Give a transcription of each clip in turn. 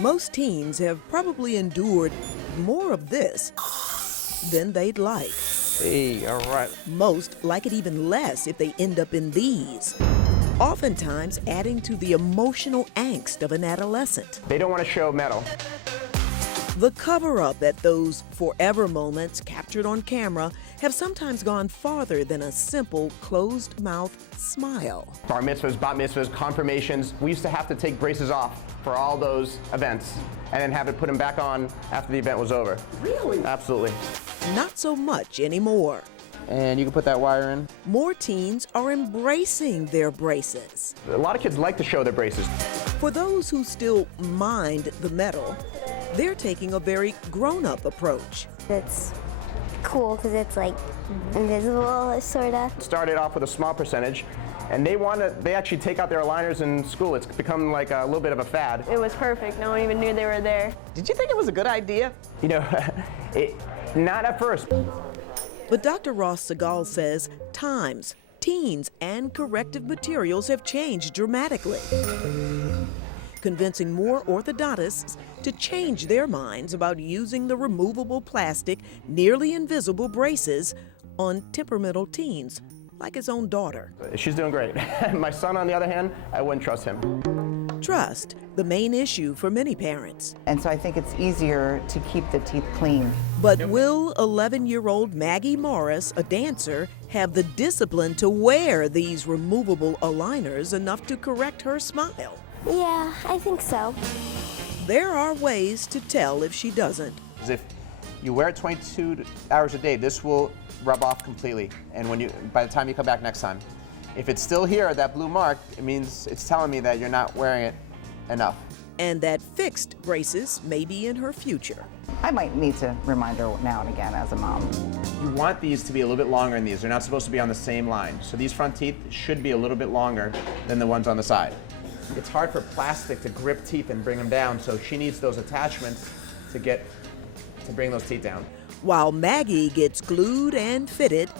Most teens have probably endured more of this than they'd like. Hey, all right. Most like it even less if they end up in these, oftentimes adding to the emotional angst of an adolescent. They don't want to show metal. The cover-up at those forever moments captured on camera have sometimes gone farther than a simple closed-mouth smile. Bar mitzvahs, bat mitzvahs, confirmations, we used to have to take braces off for all those events and then have to put them back on after the event was over. Really? Absolutely. Not so much anymore. And you can put that wire in. More teens are embracing their braces. A lot of kids like to show their braces. For those who still mind the metal, they're taking a very grown-up approach. It's cool because it's like invisible, sort of. Started off with a small percentage, and they actually take out their aligners in school. It's become like a little bit of a fad. It was perfect. No one even knew they were there. Did you think it was a good idea? You know, not at first. But Dr. Ross Segal says times, teens, and corrective materials have changed dramatically, convincing more orthodontists to change their minds about using the removable plastic, nearly invisible braces on temperamental teens, like his own daughter. She's doing great. My son, on the other hand, I wouldn't trust him. Trust, the main issue for many parents. And so I think it's easier to keep the teeth clean. But will 11-year-old Maggie Morris, a dancer, have the discipline to wear these removable aligners enough to correct her smile? Yeah, I think so. There are ways to tell if she doesn't. If you wear it 22 hours a day, this will rub off completely. And by the time you come back next time, if it's still here, that blue mark, it means it's telling me that you're not wearing it enough. And that fixed braces may be in her future. I might need to remind her now and again as a mom. You want these to be a little bit longer in these. They're not supposed to be on the same line. So these front teeth should be a little bit longer than the ones on the side. It's hard for plastic to grip teeth and bring them down, so she needs those attachments to bring those teeth down. While Maggie gets glued and fitted,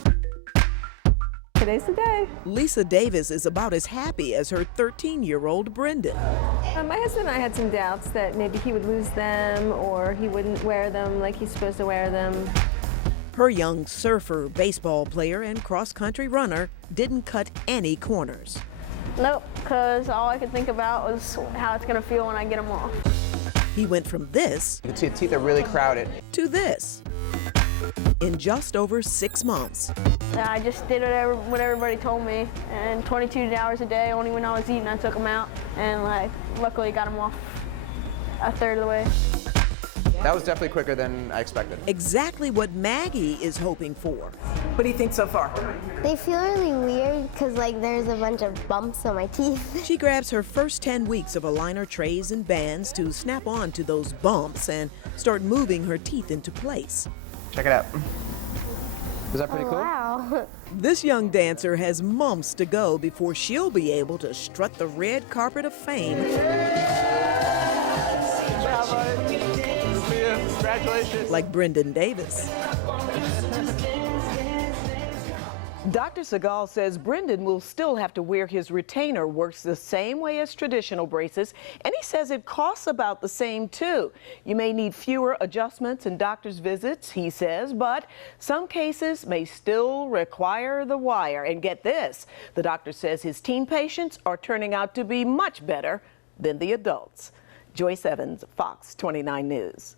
Today's the day. Lisa Davis is about as happy as her 13-year-old Brendan. My husband and I had some doubts that maybe he would lose them or he wouldn't wear them like he's supposed to wear them. Her young surfer, baseball player, and cross-country runner didn't cut any corners. Nope, because all I could think about was how it's going to feel when I get them off. He went from this You can see the teeth are really crowded. to this in just over 6 months. I just did what everybody told me, and 22 hours a day, only when I was eating I took them out, and luckily got them off a third of the way. That was definitely quicker than I expected. Exactly what Maggie is hoping for. What do you think so far? They feel really weird because there's a bunch of bumps on my teeth. She grabs her first 10 weeks of aligner trays and bands to snap on to those bumps and start moving her teeth into place. Check it out. Is that pretty cool? Wow. This young dancer has months to go before she'll be able to strut the red carpet of fame. Congratulations. Like Brendan Davis. Dr. Segal says Brendan will still have to wear his retainer, works the same way as traditional braces, and he says it costs about the same too. You may need fewer adjustments and doctor's visits, he says, but some cases may still require the wire. And get this, the doctor says his teen patients are turning out to be much better than the adults. Joyce Evans, Fox 29 News.